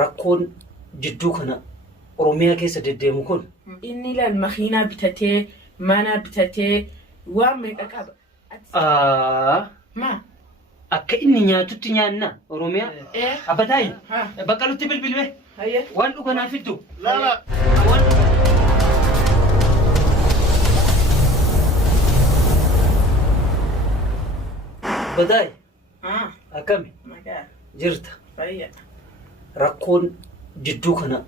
rakkoon jidduu kana Oromiyaa keessa deddeemu kun inni laal makiinaa bitatee mana bitatee waan meeqa qaba ma akka inni nyaatutti nyaanna Oromiyaa abbataayi baqqalutti bilbilme waan dhuganaa fiddu Lala. Abbataayi akkami magaa jirta fayya rakkoon jidduu kana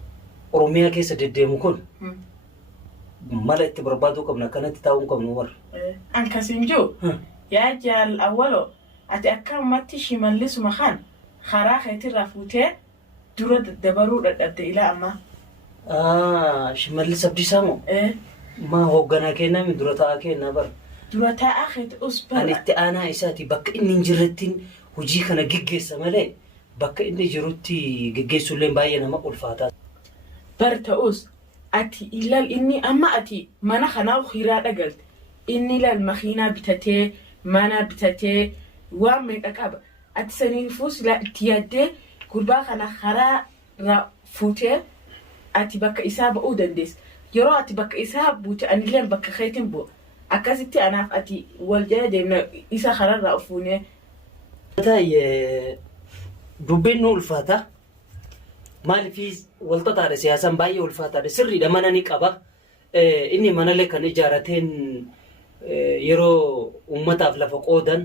Oromiyaa keessa deddeemu kun mala itti barbaaduu qabna kanatti taa'uu qabnu war an kasinju yaa jaal awwalo ati akka ummatti shimallisuma kan karaa keetirraa fuutee dura dabaruu dadhabde ilaa amma shimallis Abdiisaa moo maa hoogganaa kennaa mi dura taa'aa kennaa bara dura taa'aa keeti usbara ani itti aanaa isaati bakka inni hin jirrettiin hojii kana geggeessa malee bakka inni jirutti geggeessullee baay'ee nama ulfaataa bar ta'us ati ilal inni amma ati mana kanaa khiraa dhagalte inni ilal makiinaa bitatee mana bitatee waan meeqa qaba ati saniifuu sila itti yaaddee gurbaa kana karaa fuutee ati bakka isaa ba'uu dandeessa yeroo ati bakka isaa buute anillee bakka keetiin bu'a akkasitti anaaf ati wal jala deemna isa karaarraa ufuunee dubbiin nu ulfaata maaliif walxaxaadha siyaasaan baay'ee ulfaataadha sirriidha mana ni qaba inni manallee kan ijaarateen yeroo ummataaf lafa qoodan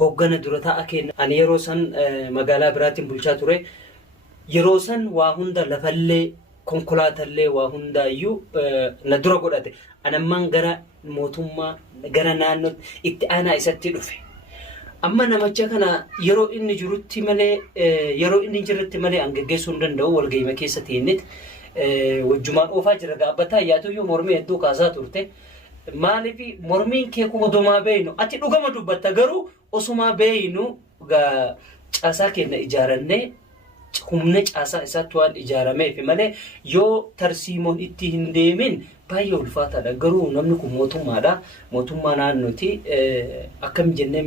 hooggana dura ta'a kenna ani yeroo san magaalaa biraatiin bulchaa ture yeroo san waa hunda lafallee konkolaatallee waa hundaayyuu na dura godhate anammaan gara mootummaa gara naannoo itti aanaa isatti dhufe amma namacha kana yeroo inni jirutti malee yeroo inni jirrutti malee angaggeessuu hin danda'u walgahii keessa ta'init wajjumaan oofaa jira gaabbataa yaatuyyuu mormii hedduu kaasaa turte maaliif mormiin kee kuma dumaa beeynu ati dhugama dubbatta garuu osumaa beeynu caasaa kenna ijaarannee humna caasaa isaatti waan ijaarameef malee yoo tarsiimoon itti hin deemin baay'ee ulfaataadha garuu namni kun mootummaadha mootummaa naannooti akkam jennee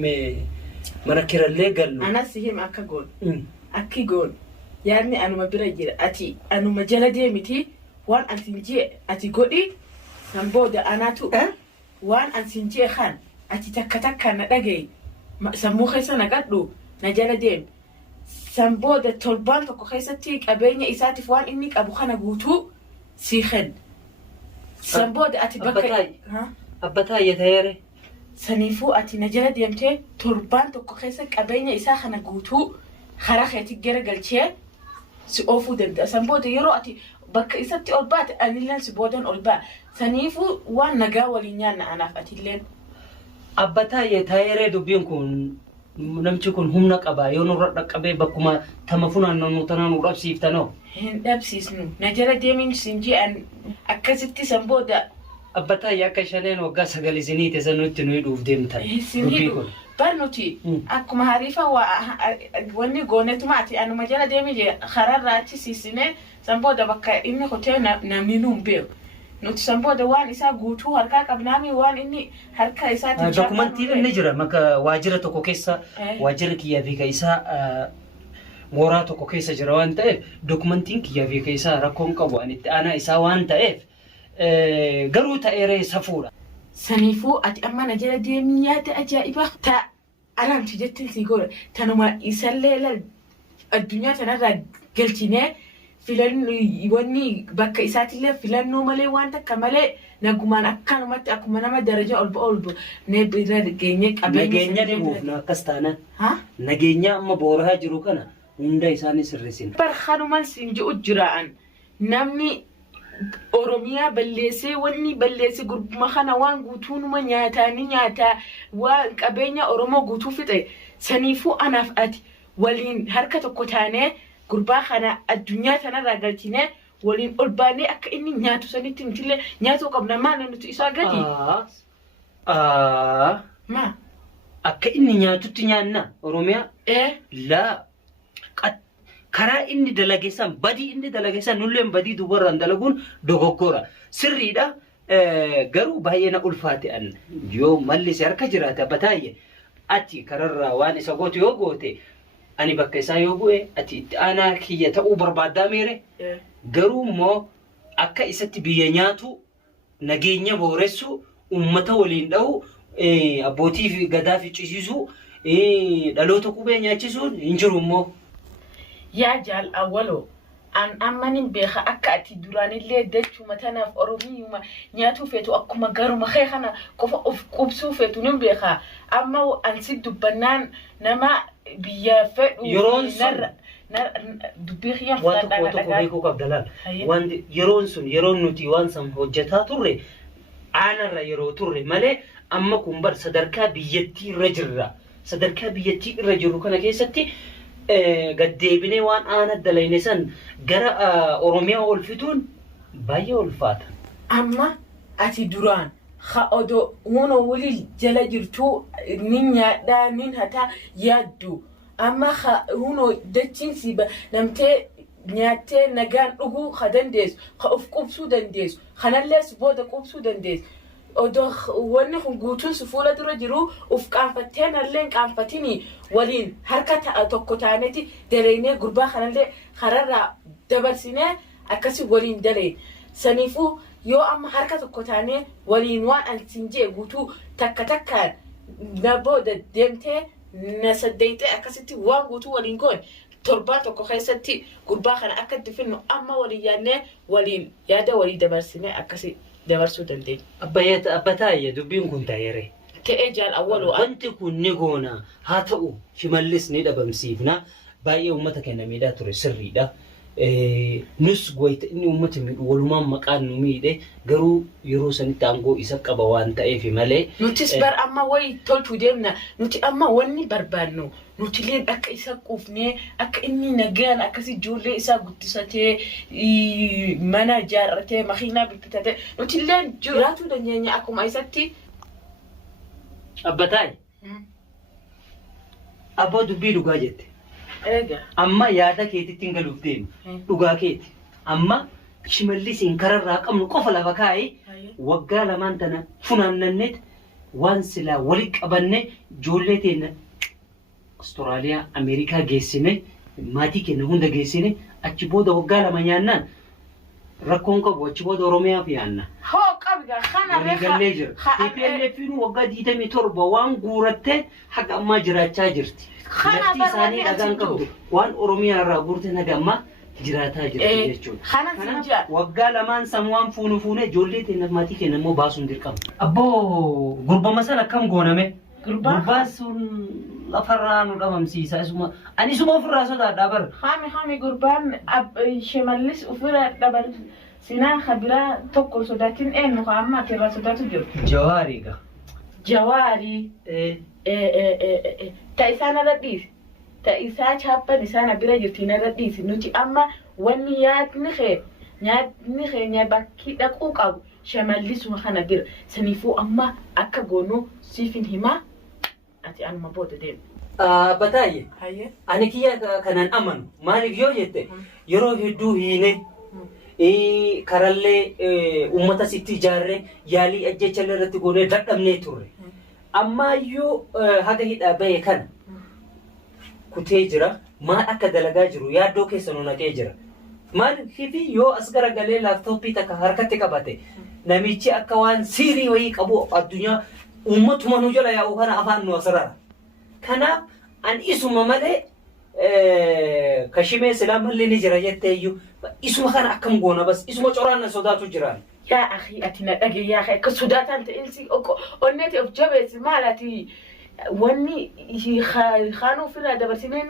mana kirallee gallu anas him akka goon akki goon yaadni anuma bira jira ati anuma jala deemiti waan ansinjee ati godhi san booda anaatu waan ansinjee kan ati takka takka na dhagayi sammuu keessa naqadhu na jala deemi san booda torbaan tokko keessatti qabeenya isaatiif waan inni qabu kana guutuu sii kenna san booda ati bakka abbataa yataayere saniifuu ati na jala deemtee torbaan tokko keessa qabeenya isaa kana guutuu karaa keetti gara galchee si oofuu danda'a san booda yeroo ati bakka isatti ol baate anilleen si boodan ol baa saniifuu waan nagaa waliin nyaanna anaaf atilleen abbataa yataayere dubbiin kun namchi kun humna qaba yoo nurra dhaqqabee bakkuma tama funaannoo tanaa nu dhabsiiftanoo hin dhabsiisnu na jala deemin sinji'an akkasitti san booda abbataa yakka shaneen waggaa 9 isiniite sanutti nuyi dhuuf deemtan dubbii kun barnuti akkuma hariifa wanni goonetuma ati anuma jala deemi je khararraa achi siisine san booda bakka inni hotee namni nuun beeku nuti san booda waan isaa guutuu harkaa qabnaami waan inni harka isaatti dokumentiin inni jira maka waajjira tokko keessa waajjira kiyyaa fi isaa mooraa tokko keessa jira waan ta'eef dokumentiin kiyyaa fi isaa rakkoon qabu ani itti aanaa isaa waan ta'eef garuu ta'eeree safuudha saniifuu ati amma na jala deemii yaada ajaa'ibaa ta alamti jettiin si godha tanuma isallee addunyaa tanarraa galchinee wanni bakka isaatillee filannoo malee waan takka malee nagumaan akkanumatti akkuma nama daraja ol ba'u ne bira geenye nageenya deemuuf na akkas taanaan nageenya amma booraa jiru kana hunda isaanii sirrisin barxanuman siin ji'u jiraan namni Oromiyaa balleessee wanni balleessee gurbuma kana waan guutuunuma nyaataa waan qabeenya Oromoo guutuu fixe saniifuu anaaf ati waliin harka tokko taanee gurbaa kana addunyaa tanarraa galchinee waliin ol baanee akka inni nyaatu sanitti nutillee nyaatu qabna maal nuti isaa gadi ma akka inni nyaatutti nyaanna Oromiyaa laa karaa inni dalageessan badii inni dalageessan nulleen badii dubarraan dalaguun dogoggora sirriidha garuu baay'ee na ulfaate an yoo malli si harka jiraata bataayye ati kararraa waan isa goote yoo goote ani bakka isaa yoo bu'e ati itti aanaa kiyya ta'uu barbaaddaa meere garuu immoo akka isatti biyya nyaatu nageenya booressu ummata waliin dha'u abbootii fi gadaa ficcisiisu dhaloota qubee nyaachisuun hin jiru immoo. Yaa jaal awwaloo an ammanin beeka akka ati duraanillee dachuma tanaaf Oromiyyuma nyaatuu feetu akkuma garuma kee kana qofa of qubsuu feetu nin beeka amma an si dubbannaan nama biyya fedhu yeroon sun dubbii xiyyan waan tokko beekuu qabdalaan waan yeroon sun yeroon nuti waan san hojjetaa turre aanarra yeroo turre malee amma kun bar sadarkaa biyyattii irra jirra sadarkaa biyyattii irra jiru kana keessatti gaddeebinee waan aana dalayne san gara Oromiyaa ol fiduun baay'ee ulfaata. Amma ati duraan odo huno wuli jala jirtu nin nyaadhaa nin hataa yaaddu amma huno dachiin si namtee nyaattee nagaan dhuguu dandeessu of qubsuu dandeessu kanallees booda qubsuu dandeessu. Odo wanni kun guutuun si fuula dura jiru uf qaanfatteen illee qaanfatini waliin harka tokko taaneti daleynee gurbaa kanallee kararraa dabarsinee akkasi waliin daleen saniifuu yoo amma harka tokko taanee waliin waan ansin jee guutuu takka takkaan na booda deemtee na saddeeytee akkasitti waan guutuu waliin goon torbaan tokko keessatti gurbaa kana akka itti finnu amma waliin yaadnee waliin yaada walii dabarsinee akkasi dabarsuu dandeenya. Abbataayyee dubbiin kun taa'eere. Ta'ee jaal awwaloo wanti kun ni goona haa ta'u Shimallis ni dhabamsiifna baay'ee uummata kenna miidhaa ture sirriidha. Nus goyte inni uummata miidhu walumaan maqaan nu miidhe garuu yeroo sanitti aangoo isa qaba waan ta'eef malee. Nutis bar amma wayi tolchuu deemna nuti amma wanni barbaannu nuti leen akka isa quufnee akka inni nagaan akkasi ijoollee isaa guddisatee mana ijaarratee makiinaa bittatee nuti leen jiraachuu dandeenya akkuma isatti. Abbataay. Abbaa dubbii dhugaa jette. Eega. Amma yaada keetitti hin galuuf deemu. Dhugaa keeti. Amma Shimallisiin kararraa qabnu qofa lafa kaa'ee waggaa lamaan tana funaannanneet waan silaa walitti qabanne ijoollee teenya Austraaliyaa Ameerikaa geessine maatii keenya hunda geessine achi booda waggaa lama nyaannaan rakkoon qabu achi booda Oromiyaa fi yaanna. Hoo qabga kana gallee jira. TPLF'n waggaa 27 waan guurattee haga ammaa jiraachaa jirti. Lafti isaanii dhagaan qabdu waan Oromiyaa irraa guurte naga ammaa jiraataa jirti jechuudha. Kana waggaa lamaan san waan fuune ijoollee teenya maatii keenya immoo baasuun dirqama. Abboo gurbama sana akkam gooname? Gurbaan sun lafarraa nu dhabamsiisa isuma ani isuma ofirraa sodaadhaa bara. Hami gurbaan Shimallis ofirraa dhaban sinaan kabiraa tokko sodaatiin eenyu amma ati irraa sodaatu jiru. Jawaariiga. Jawaarii. Ta isaan irra dhiisi. Ta isaa chaappan isaan bira jirti irra dhiisi. Nuti amma wanni yaadni kee bakki dhaquu qabu Shimallisuma kana bira. Saniifuu amma akka goonuu siifin himaa ati anuma booda deemu. Bataaye. Ani kiyya kanan amanu maaliif yoo jette yeroo hedduu hiine karallee uummata sitti ijaarree yaalii ajjeechallee irratti goonee dadhabnee turre. Ammaayyuu haga hidhaa bahe kana kutee jira maal akka dalagaa jiru yaaddoo keessa nu naqee jira. Maaliif yoo as garagalee laaptooppii takka harkatti qabate namichi akka waan siirii wayii qabu addunyaa ummatuma nu jala yaa'u kana afaan nu asirara. Kanaaf an isuma malee kashimee silaa malli ni jira jetteeyyuu isuma kana akkam goona bas isuma coraan na sodaatu jiraan. Yaa akhi ati na dhage yaa akhi akka sodaataan ta'insi onneeti of jabeessi maal ati wanni khaanuu ofirraa dabarsinee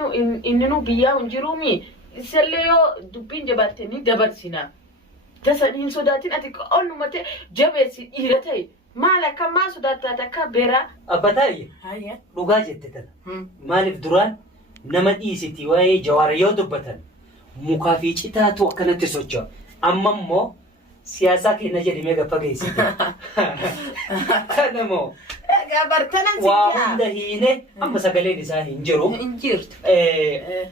inni nu biyyaa hin jiruumi isallee yoo dubbiin jabaatte ni dabarsina. Tasa hin sodaatin ati onnumate jabeessi dhiira ta'e. Maal akka maa sodaattaa takka beeraa. Abbataaye. Dhugaa jette tana. Maaliif duraan nama dhiisiti waa'ee Jawaar yoo dubbatan mukaa fi citaatu akkanatti socho'a. Amma immoo siyaasaa keenya jedhamee gaffa geessite. Kana moo. Waa hunda hiine amma sagaleen isaa hin jiru. Hin jirtu.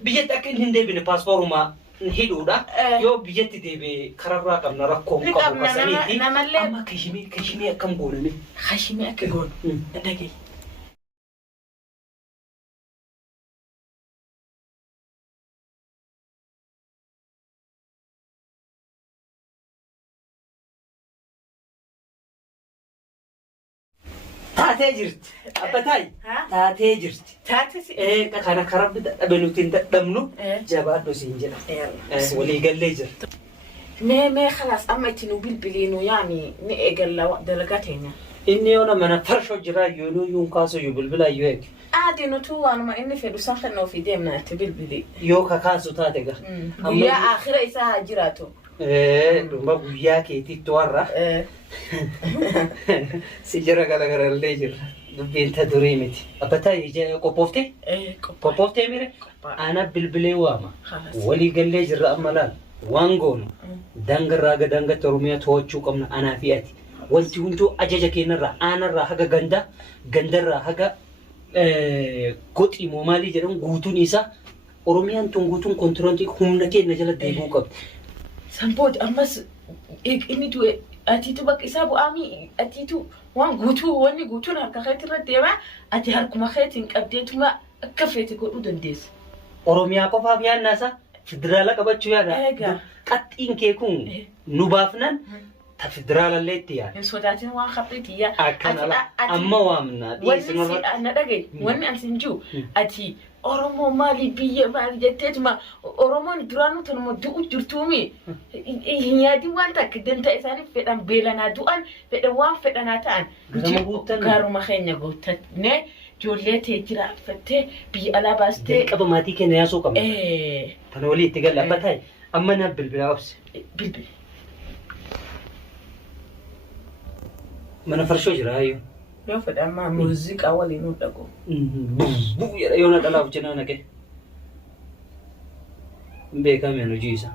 Biyyatti akka hin deebine paaspooruma hidhuudha. Yoo biyyatti deebi'e kararraa qabna rakkoon qabu kasaniiti. Amma kashimee akkam gooname. Kashimee akka goonu. Dhagee. taatee jirti. Abbataayi taatee jirti. Taatesi. Kana karaa dhabenuti hin dadhabnu jabaadhu siin jedha. Walii gallee jira. Mee خلاص amma itti nu bilbiliinu yaani ni eegalla dalagaa teenya. Inni yoona mana farshoo jira yoonuu yuun kaasu yoo bilbilaa yoo eeg. Denutu waanuma inni fedhu san kan ofii deemna itti bilbili. Yoo kakaasu taate gaa. Guyyaa akhira isaa haa jiraatu. Dhuma guyyaa keetiitti warra. Si jira garagarallee jira. Dubbiin ta durii miti. Abbataayi qophooftee? Qophooftee mire? Ana bilbilee waama. Walii gallee jirra amma laal. Waan goonu dangarraa haga dangatti Oromiyaa to'achuu qabna anaa fi ati. Wanti hunduu ajaja keenyarraa aanarraa haga gandarraa haga goxii moo maalii jedhamu guutuun isaa Oromiyaan tun guutuun kontiroontii humna keenya jala deebi'uu qabdi. Samboot ammas inni tu atiitu bakka isaa bu'aamii atiitu waan guutuu wanni guutuun harka keetti irra deema ati harkuma keetiin qabdeetuma akka feete godhuu dandeessa. Oromiyaa qofaaf yaannaasaa federaala qabachuu yaada. Qaxxiin kee kun nu baafnan ta federaalallee itti yaada. Hin sodaatin waan qabdeeti yaa. Akkana amma waamna dhiisinarra. Na dhagaye wanni an sin jiru ati Oromoo maali biyya maali jetteetuma Oromoon duraanuu tanuma du'u jirtuumi. Hin yaadin waan takka danta isaaniif fedhan beelanaa du'an fedhan waan fedhanaa ta'an. Gaaruma keenya guuttanne ijoollee tee jiraaffattee biyya alaa baastee. Qaba maatii keenya yaasuu qabna. Kana walii itti galla Abbataayi amma na bilbilaa obse. Bilbili. Mana farshoo jira ayyuu. Yoo fedhan maa muuziqaa waliin nu dhaqu. Buu jedha yoo na dhalaaf jenna naqe. Beekame nu jiisa.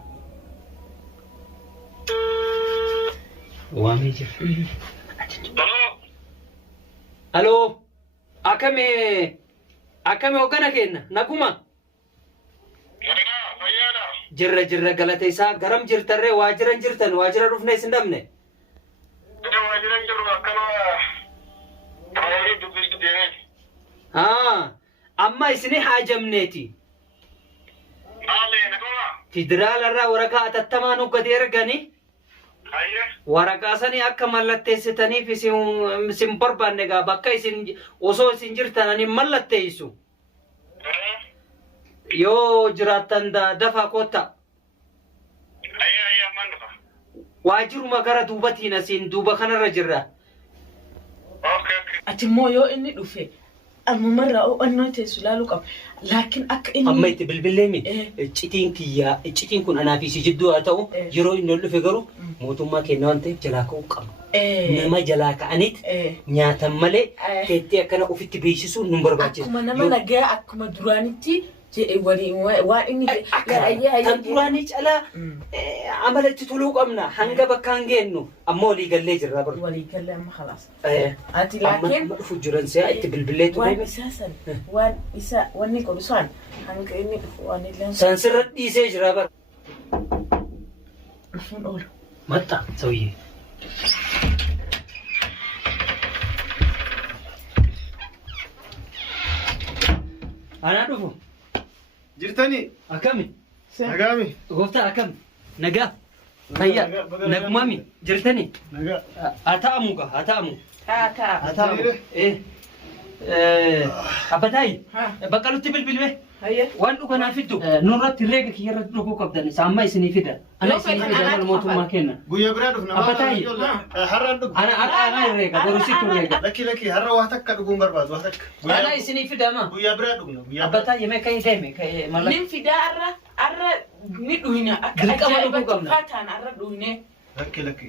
Waamee jira. Aloo. Akkame hoggana kenna naguma. Jirra galata isaa garam jirtarree waajiran jirtan waajira dhufne isin dhabne. Amma isini haajamneeti. Federaalarraa waraqaa atattamaan uggate ergani. Waraqaa sanii akka mallatteessitaniif isin barbaanne gaa bakka isin osoo isin jirtan ani mallatteessu. Yoo jiraattan dafaa kotta. Waajiruma gara duubatiin asiin duuba kanarra jirra. Ati immoo yoo inni dhufe ammarraa o'annoo teessu ilaaluu qaba. Laakiin akka inni amma itti bilbileemi citiin kun anaa fi si jidduu haa ta'u yeroo inni ol dhufe garuu mootummaa keenya waan ta'eef jalaa ka'uu qaba. Nama jalaa ka'aniit nyaatan malee teettee akkana ofitti beeksisuun nu barbaachisa. Akkuma nama nagaa akkuma duraanitti waan inni kan duraanii calaa amalatti toluu qabna hanga bakka hangeennu amma walii gallee jirra bara. Walii gallee amma khalaas. Ati laakiin amma dhufu jiran si'a itti bilbilee ture. waan isaa san waan isa wanni godhu san hanga inni dhufu waan illee san sirra dhiisee jira bara. dhufuun oolu. Matta sauyyee. Anaa dhufu. Jirtani Akami. Nagami. Gooftaa akami. Nagaa. Fayyaa. Nagumami. Jirtani. Naga. Ata'amu ka ata'amu. Taa. Ata'amu. Abbataayi. Bakka nutti bilbilme. Waan dhuganaa fiddu. Nurratti reega kiyyarratti dhuguu qabdan. Saamma isinii fida. Ana isinii fida mala mootummaa kenna. Guyyaa biraa dhufna. Abbataayi. Har'aan dhugu. Ana reega borusitu reega. Lakki har'a waa takka dhuguun barbaadu waa takka. Ana isinii fida ma. Guyyaa biraa dhugna. Abbataayi mee ka'ii deeme mala. Nin fidaa arra ni dhuyna akka ajaa'ibatti faataan arra dhuyne. Lakki.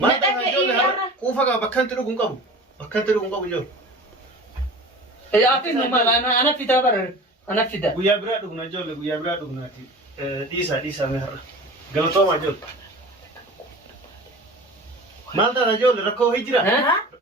Maal ta'an ijoollee quufa qaba bakkanti dhuguun qabu. Bakkanti dhuguun qabu ijoollee. Afin mala ana fida bara. Ana fida. Guyyaa biraa dhugna ijoollee guyyaa biraa dhugnaati. Dhiisaa mee har'a. Galatooma ijoollee. Maal ta'an ijoollee rakkoo hijira.